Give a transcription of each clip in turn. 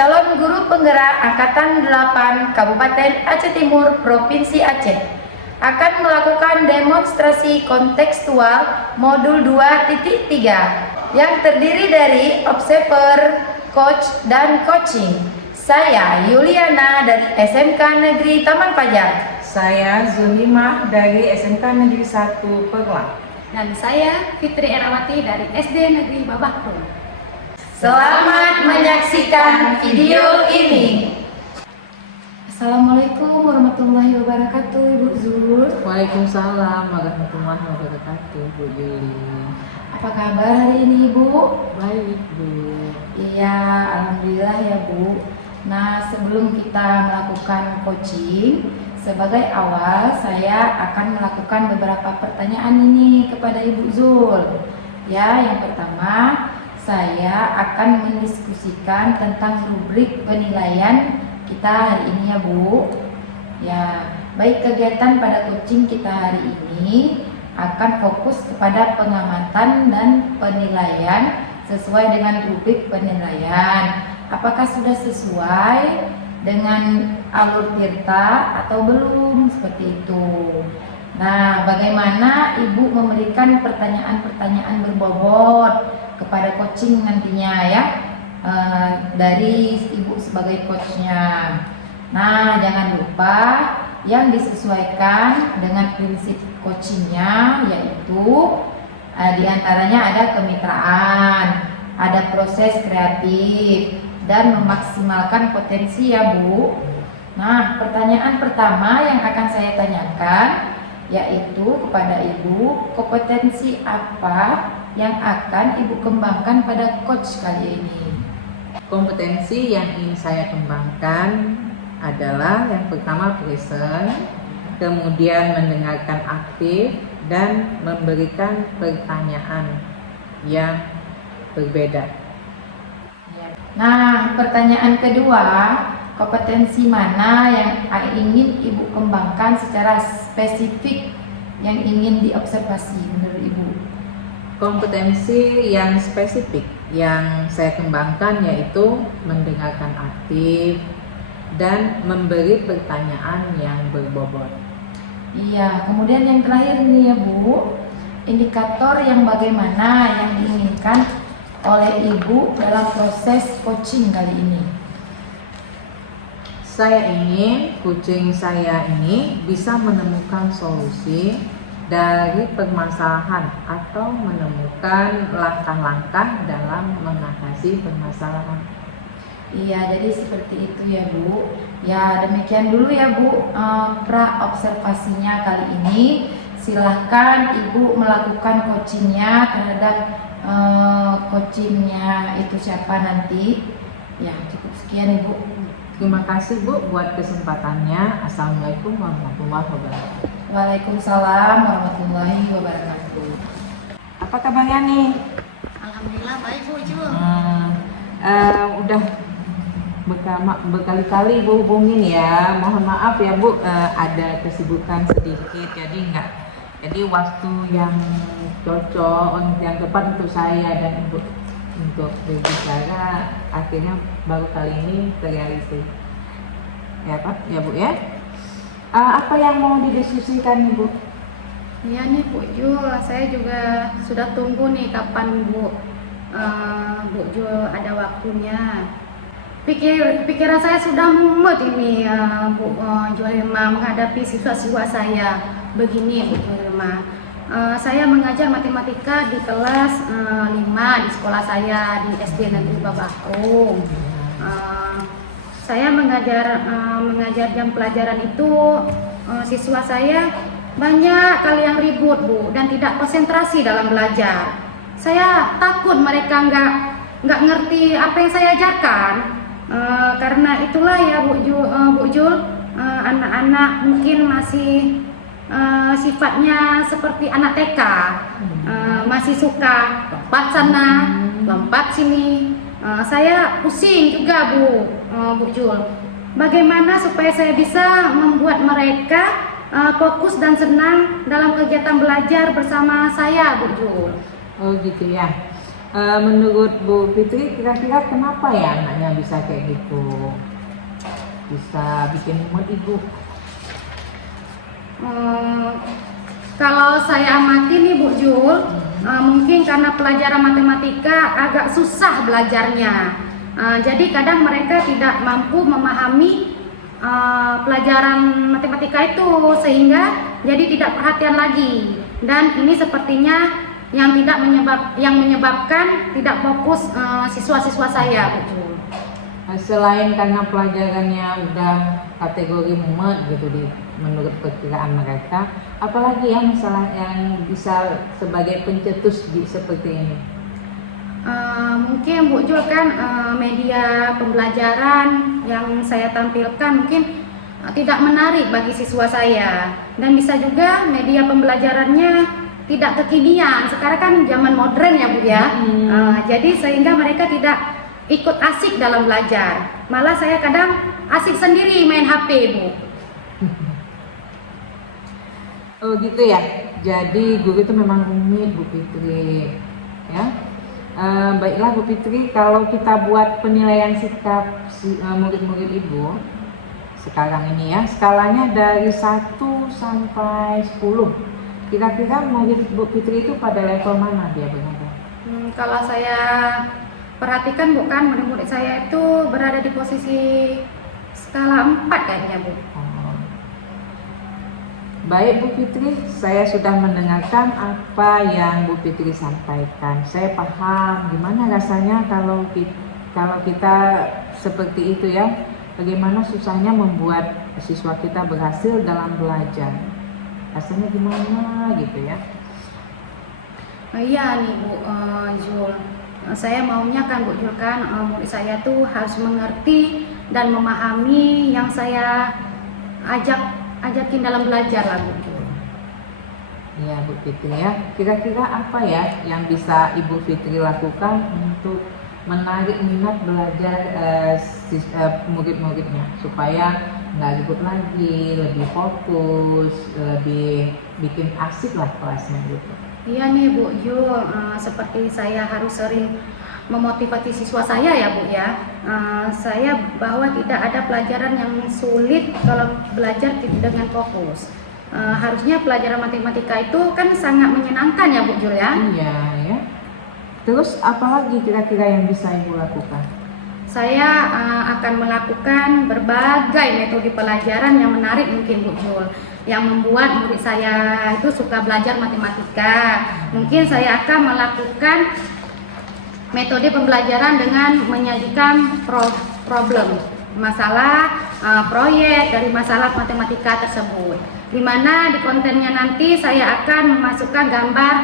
calon guru penggerak Angkatan 8 Kabupaten Aceh Timur, Provinsi Aceh akan melakukan demonstrasi kontekstual modul 2.3 yang terdiri dari observer, coach, dan coaching. Saya Yuliana dari SMK Negeri Taman Fajar. Saya Zulimah dari SMK Negeri 1 Perla. Dan saya Fitri Erawati dari SD Negeri Babakro. Selamat menyaksikan video ini. Assalamualaikum warahmatullahi wabarakatuh, Ibu Zul. Waalaikumsalam warahmatullahi wabarakatuh, Bu Juli. Apa kabar hari ini, Ibu? Baik, Bu. Iya, alhamdulillah ya, Bu. Nah, sebelum kita melakukan coaching, sebagai awal saya akan melakukan beberapa pertanyaan ini kepada Ibu Zul. Ya, yang pertama, saya akan mendiskusikan tentang rubrik penilaian kita hari ini ya, Bu. Ya, baik kegiatan pada coaching kita hari ini akan fokus kepada pengamatan dan penilaian sesuai dengan rubrik penilaian. Apakah sudah sesuai dengan alur Tirta atau belum, seperti itu. Nah, bagaimana Ibu memberikan pertanyaan-pertanyaan berbobot kepada coaching nantinya ya, dari Ibu sebagai coachnya. Nah, jangan lupa yang disesuaikan dengan prinsip coachingnya, yaitu diantaranya ada kemitraan, ada proses kreatif, dan memaksimalkan potensi ya, Bu. Nah, pertanyaan pertama yang akan saya tanyakan yaitu kepada Ibu, kompetensi apa yang akan Ibu kembangkan pada coach kali ini? Kompetensi yang ingin saya kembangkan adalah yang pertama present, kemudian mendengarkan aktif, dan memberikan pertanyaan yang berbeda. Nah, pertanyaan kedua, kompetensi mana yang ingin Ibu kembangkan secara spesifik yang ingin diobservasi menurut Ibu? Kompetensi yang spesifik yang saya kembangkan yaitu mendengarkan aktif dan memberi pertanyaan yang berbobot. Iya, kemudian yang terakhir ini ya, Bu, indikator yang bagaimana yang diinginkan oleh Ibu dalam proses coaching kali ini? Saya ingin coaching saya ini bisa menemukan solusi dari permasalahan atau menemukan langkah-langkah dalam mengatasi permasalahan. Iya, jadi seperti itu ya, Bu. Ya, demikian dulu ya, Bu, pra-observasinya kali ini. Silahkan Ibu melakukan coachingnya terhadap coachingnya itu siapa nanti. Ya, cukup sekian, Ibu. Terima kasih, Bu, buat kesempatannya. Assalamualaikum warahmatullahi wabarakatuh. Waalaikumsalam warahmatullahi wabarakatuh. Apa kabarnya nih? Alhamdulillah baik, Bu Jul. Udah berkali-kali Bu hubungin ya. Mohon maaf ya, Bu, ada kesibukan sedikit, jadi waktu yang cocok, yang tepat untuk saya dan untuk berbicara akhirnya baru kali ini terrealisasi. Ya, Pak, ya, Bu ya. Apa yang mau didiskusikan nih, Bu? Iya nih Bu Jul, saya juga sudah tunggu nih kapan Bu Jul ada waktunya. Pikiran saya sudah mumet ini Bu Julema menghadapi siswa-siswa saya. Begini Bu Julema, saya mengajar matematika di kelas 5 di sekolah saya di SD Negeri Babakro. Saya mengajar jam pelajaran itu siswa saya banyak kali yang ribut, Bu, dan tidak konsentrasi dalam belajar. Saya takut mereka nggak ngerti apa yang saya ajarkan. Karena itulah ya Bu Jul, anak-anak mungkin masih sifatnya seperti anak TK, masih suka lompat sana, lompat sini. Saya pusing juga Bu Jul. Bagaimana supaya saya bisa membuat mereka fokus dan senang dalam kegiatan belajar bersama saya, Bu Jul? Oh gitu ya. Menurut Bu Fitri, kira-kira kenapa ya anaknya bisa kayak gitu? Bisa bikin mood ibu? Kalau saya amati nih Bu Jul, mungkin karena pelajaran matematika agak susah belajarnya. Jadi kadang mereka tidak mampu memahami pelajaran matematika itu, sehingga jadi tidak perhatian lagi. Dan ini sepertinya yang menyebabkan tidak fokus siswa-siswa saya, Bu Jul. Selain karena pelajarannya udah kategori mumet gitu menurut perkiraan mereka, apalagi yang masalah yang bisa sebagai pencetus seperti ini? Mungkin Bu Jul kan media pembelajaran yang saya tampilkan mungkin tidak menarik bagi siswa saya, dan bisa juga media pembelajarannya tidak kekinian. Sekarang kan zaman modern ya Bu ya. Jadi sehingga mereka tidak ikut asik dalam belajar. Malah saya kadang asik sendiri main HP Bu. Oh gitu ya. Jadi guru itu memang rumit Bu Fitri, ya. Baiklah Bu Fitri, kalau kita buat penilaian sikap murid-murid Ibu sekarang ini ya, skalanya dari 1 sampai 10. Kira-kira murid Bu Fitri itu pada level mana dia berada? Kalau saya perhatikan Bu, kan murid-murid saya itu berada di posisi skala 4 kayaknya Bu. Baik Bu Fitri, saya sudah mendengarkan apa yang Bu Fitri sampaikan. Saya paham gimana rasanya kalau kita seperti itu ya. Bagaimana susahnya membuat siswa kita berhasil dalam belajar. Rasanya gimana gitu ya. Iya nih Bu Jul. Saya maunya kan Bu Jul kan murid saya tuh harus mengerti dan memahami yang saya ajakin dalam belajar lah Bu Jul. Iya Bu Fitri ya. Kira-kira apa ya yang bisa Ibu Fitri lakukan untuk menarik minat belajar murid-muridnya supaya nggak ribut lagi, lebih fokus, lebih bikin asik lah kelasnya gitu. Iya nih Bu Jul, seperti saya harus sering memotivasi siswa saya ya Bu ya. Saya bahwa tidak ada pelajaran yang sulit kalau belajar dengan fokus. Harusnya pelajaran matematika itu kan sangat menyenangkan ya Bu Jul ya. Iya ya. Terus apalagi kira-kira yang bisa Ibu lakukan? Saya akan melakukan berbagai metode pelajaran yang menarik mungkin Bu Jul, yang membuat murid saya itu suka belajar matematika. Mungkin saya akan melakukan metode pembelajaran dengan menyajikan problem, masalah, proyek dari masalah matematika tersebut, di mana di kontennya nanti saya akan memasukkan gambar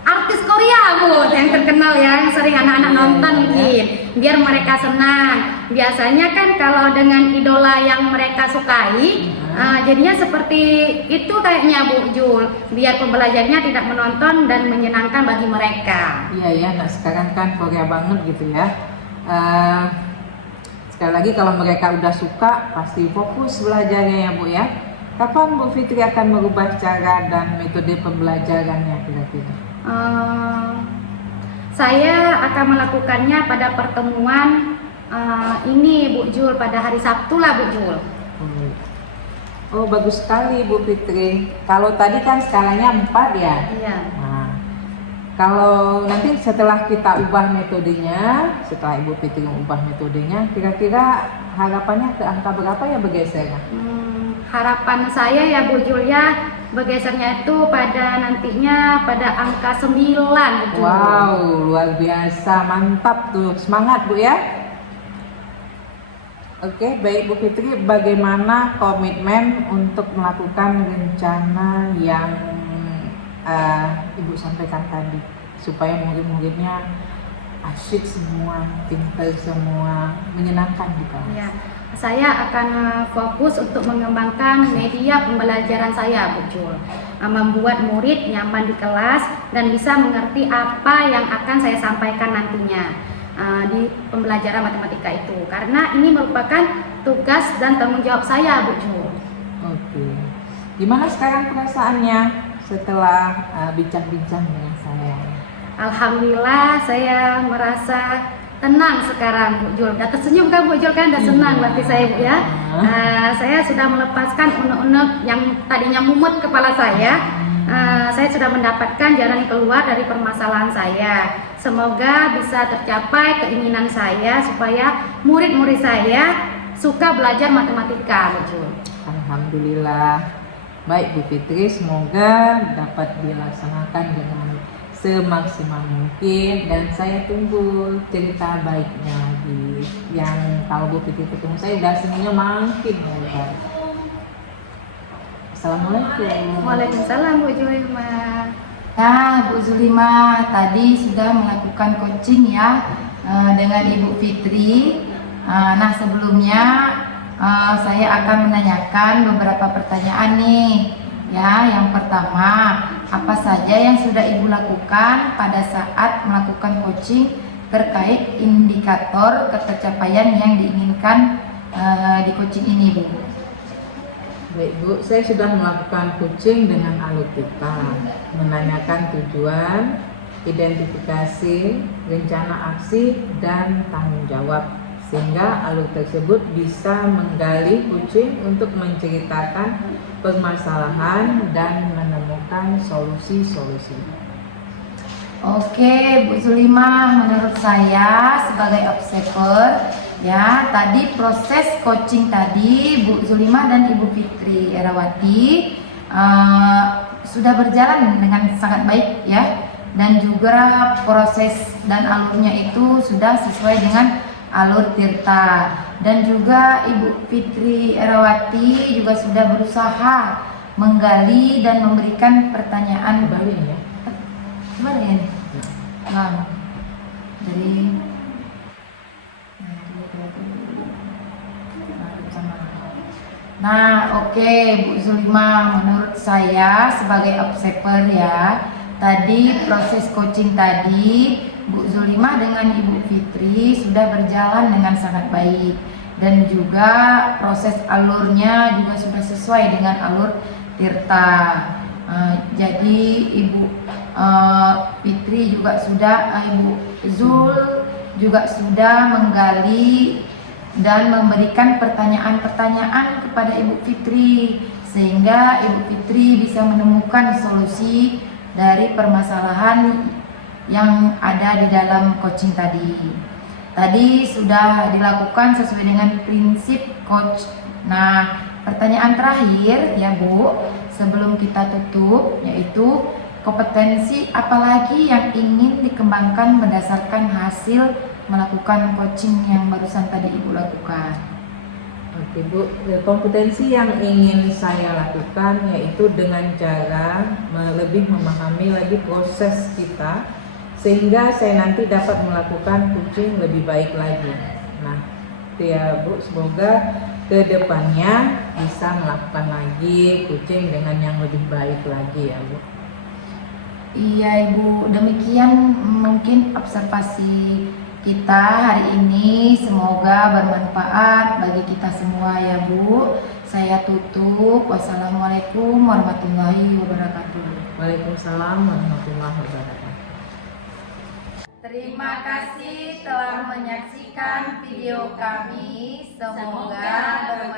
artis Korea Bu, yang terkenal ya, yang sering anak-anak nonton mungkin, biar mereka senang. Biasanya kan kalau dengan idola yang mereka sukai, jadinya seperti itu kayaknya Bu Jul, biar pembelajarnya tidak menonton dan menyenangkan bagi mereka. Iya ya, nah sekarang kan Korea banget gitu ya. Sekali lagi kalau mereka udah suka pasti fokus belajarnya ya Bu ya. Kapan Bu Fitri akan merubah cara dan metode pembelajarannya kira-kira? Saya akan melakukannya pada pertemuan ini Bu Jul, pada hari Sabtu lah Bu Jul. Oh bagus sekali Bu Fitri. Kalau tadi kan skalanya 4 ya? Iya. Nah, kalau nanti setelah kita ubah metodenya, setelah Ibu Fitri mengubah metodenya, kira-kira harapannya ke angka berapa ya bergesernya? Harapan saya ya Bu Jul ya, bergesernya itu pada nantinya pada angka 9 Bu. Wow, luar biasa, mantap tuh, semangat Bu ya. Oke, baik Bu Fitri, bagaimana komitmen untuk melakukan rencana yang Ibu sampaikan tadi supaya murid-muridnya asyik semua, pintar semua, menyenangkan juga. Ya. Saya akan fokus untuk mengembangkan media pembelajaran saya Bu Jul, membuat murid nyaman di kelas dan bisa mengerti apa yang akan saya sampaikan nantinya di pembelajaran matematika itu, karena ini merupakan tugas dan tanggung jawab saya Bu Jul. Oke, gimana sekarang perasaannya setelah bincang-bincang dengan saya? Alhamdulillah saya merasa tenang sekarang Bu Jul. Udah tersenyum kan Bu Jul kan? Udah senang berarti saya Bu ya. Saya sudah melepaskan unek-unek yang tadinya mumet kepala saya. Saya sudah mendapatkan jalan keluar dari permasalahan saya. Semoga bisa tercapai keinginan saya supaya murid-murid saya suka belajar matematika Bu Jul. Alhamdulillah. Baik Bu Fitri, semoga dapat dilaksanakan dengan semaksimal mungkin dan saya tunggu cerita baiknya lagi. Yang kalau Bu Fitri ketemu saya udah senyumnya makin lebar. Assalamualaikum. Waalaikumsalam Bu Julimah. Nah, Bu Zulimah tadi sudah melakukan coaching ya dengan Ibu Fitri. Nah, sebelumnya saya akan menanyakan beberapa pertanyaan nih. Ya, yang pertama, apa saja yang sudah Ibu lakukan pada saat melakukan coaching terkait indikator ketercapaian yang diinginkan di coaching ini, Bu? Baik Bu, saya sudah melakukan coaching dengan alutika, menanyakan tujuan, identifikasi, rencana aksi, dan tanggung jawab, sehingga alur tersebut bisa menggali coaching untuk menceritakan permasalahan dan menemukan solusi-solusi. Oke, Bu Zulimah, menurut saya sebagai observer ya, tadi proses coaching tadi Bu Zulimah dan Ibu Fitri Erawati sudah berjalan dengan sangat baik ya, dan juga proses dan alurnya itu sudah sesuai dengan alur Tirta, dan juga Ibu Fitri Erawati juga sudah berusaha menggali dan memberikan pertanyaan Kembali ya. kemarin. Nah, jadi oke, Bu Zulimah, menurut saya sebagai observer ya, tadi proses coaching tadi Bu Zulimah dengan Ibu Fitri sudah berjalan dengan sangat baik, dan juga proses alurnya juga sudah sesuai dengan alur Tirta. Jadi Ibu Fitri juga sudah, Ibu Zul juga sudah menggali dan memberikan pertanyaan-pertanyaan kepada Ibu Fitri, sehingga Ibu Fitri bisa menemukan solusi dari permasalahan yang ada di dalam coaching tadi. Tadi sudah dilakukan sesuai dengan prinsip coach. Nah, pertanyaan terakhir ya Bu, sebelum kita tutup, yaitu kompetensi apalagi yang ingin dikembangkan berdasarkan hasil melakukan coaching yang barusan tadi Ibu lakukan. Oke Bu, kompetensi yang ingin saya lakukan yaitu dengan cara lebih memahami lagi proses kita, sehingga saya nanti dapat melakukan coaching lebih baik lagi. Nah, itu ya Bu, semoga kedepannya bisa melakukan lagi coaching dengan yang lebih baik lagi ya Bu. Iya Ibu, demikian mungkin observasi kita hari ini, semoga bermanfaat bagi kita semua ya Bu. Saya tutup. Wassalamualaikum warahmatullahi wabarakatuh. Waalaikumsalam warahmatullahi wabarakatuh. Terima kasih telah menyaksikan video kami. Semoga bermanfaat.